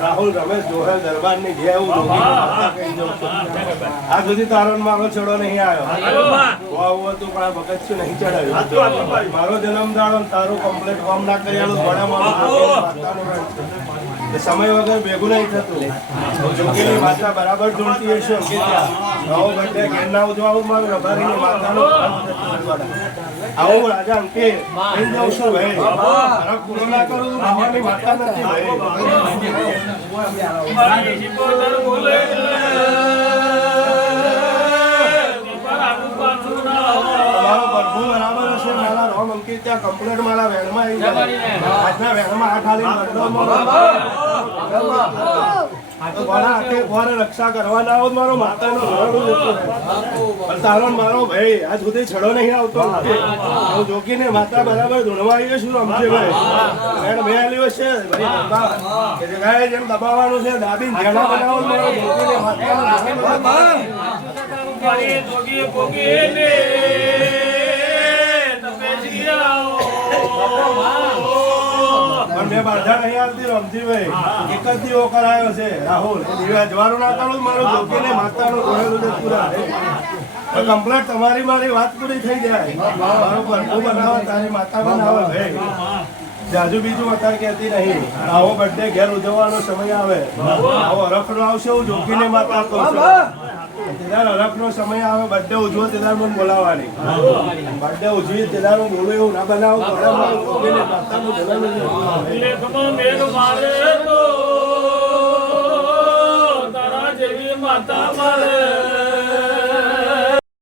રાહુલ રમેશ જોહર દરબાર ની જે આ સુધી તારણ મારો છોડો નહીં આવ્યો હતું પણ આ ભગત શું નહીં ચડાવ્યું મારો જન્મ દાડો તારું કમ્પ્લીટ ફોર્મ ના કરી સમય વગર ભેગું નહીં થતું જોગીની માતા બરાબર જોડતી હશે નવો બર્થડે ઘેર ના ઉજવાવું મારું રબારીની માતાનો આવું રાજા અંકે કહી જાઉં છું ભાઈ ખરાબ પૂરો ના કરું મામાની માતા નથી ભાઈ ત્યાં કમ્પ્લેટ મારા વેણમાં આવી જાય આજના વેણમાં આ ખાલી રક્ષા કરવાના આવો મારો માતાનો તારો મારો ભાઈ આજ સુધી છડો નહીં આવતો હું જોગીને માતા બરાબર ધૂણવા આવી છું રમશે ભાઈ મેં આલ્યો છે જેમ દબાવવાનું છે દાબી જેણા બનાવો મારો જોગીને મેં બાધા નહીં આવતી રમજીભાઈ એક જ દીવો કરાયો છે રાહુલ અજવાળું ના કરું મારું જોગીને માતાનું ઘોડેલું છે પૂરા કમ્પ્લેટ તમારી મારી વાત પૂરી થઈ જાય મારો ભરપૂર બનાવે તારી માતા બનાવે ભાઈ જાજુ બીજું અત્યારે કહેતી નહીં આવો બર્થડે ઘેર ઉજવવાનો સમય આવે આવો હરફનો આવશે હું જોગીને માતા કહું છું હરફનો સમય આવે બર્થડે ઉજવો તેદાર મને બોલાવવાની બર્થડે ઉજવી તેદાર હું બોલું એવું ના બનાવું માતાનું તારા જેવી માતા મારે